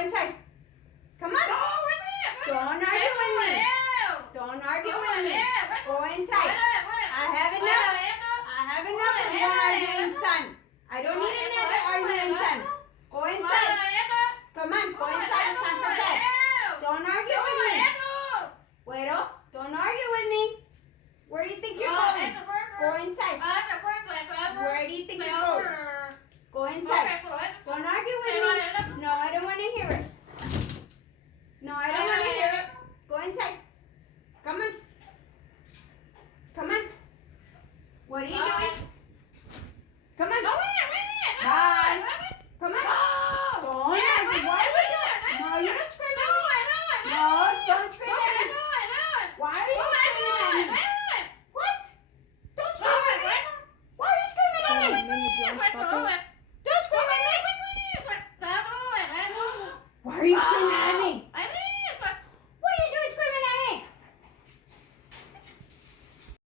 inside. Come on. Don't argue with me. Don't argue with me. Go inside. I have enough. I have enough of one arguing son. I don't need another arguing son. Go inside. Come on, go inside. It's time for bed. Don't argue with me. Güero, don't argue with me. Where do you think you're going? Go inside. Where do you think you're going? Go inside. Don't argue with me. No, I don't want to hear it. No, I don't want to hear it. Go inside. Come on. Come on. What are you doing? Come on. Bye. Come on. Don't argue. Why are you doing? No, you're not screaming at me. No, don't scream at me. Why are you screaming at me? What? Don't scream at me. Why are you screaming at me? Don't scream at me. Why are you screaming at me?